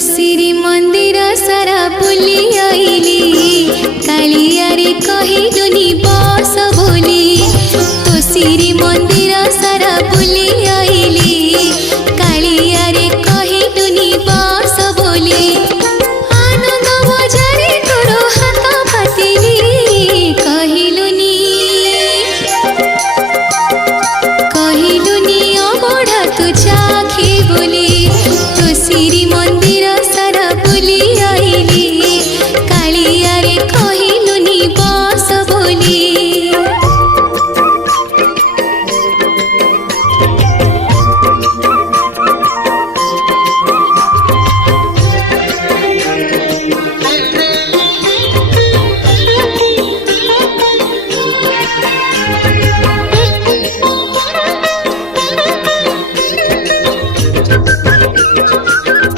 श्री मंदिर सारा बुली आईली कालिया रे कहिलुनी बस बोली तो श्री मंदिर सारा